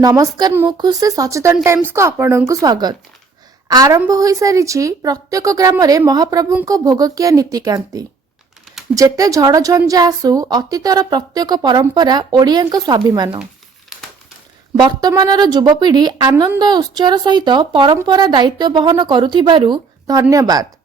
नमस्कार मु खुशी सचेतन टाइम्स को आपण को स्वागत। आरंभ हो सारी प्रत्येक ग्राम रे महाप्रभु को भोगकिया नीतिकांति। जेते झड़ झंझा आसु अतीतर प्रत्येक परंपरा ओडिया स्वाभिमान। वर्तमानर युवपीढ़ी आनंद उत्साह सहित परंपरा दायित्व बहन करुथिबारु धन्यवाद।